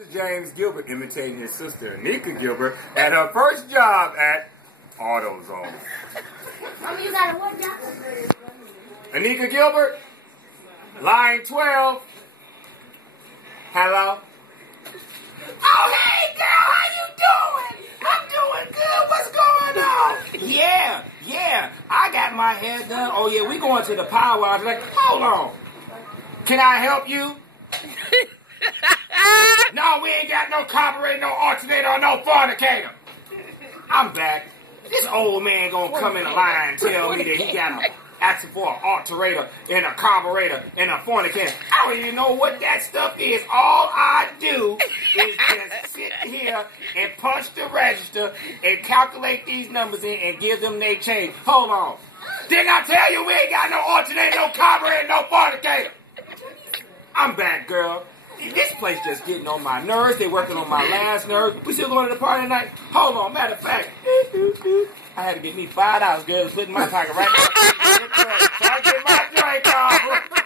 is James Gilbert imitating his sister, Anika Gilbert, at her first job at AutoZone. You got a what job? Anika Gilbert, line 12. Hello? Oh, hey, girl, how you doing? I'm doing good. What's going on? Yeah, I got my hair done. Oh, yeah, we going to the power hour. Like, hold on. Can I help you? No, we ain't got no carburetor, no alternator, or no fornicator. I'm back. This old man gonna come in the line and tell me that he got asking for an alternator and a carburetor and a fornicator. I don't even know what that stuff is. All I do is just sit here and punch the register and calculate these numbers in and give them their change. Hold on. Didn't I tell you we ain't got no alternator, no carburetor, no fornicator? I'm back, girl. This place just getting on my nerves. They working on my last nerve. We still going to the party tonight? Hold on. Matter of fact, I had to get me $5, girl, to put in my pocket right now. So I get my drink off.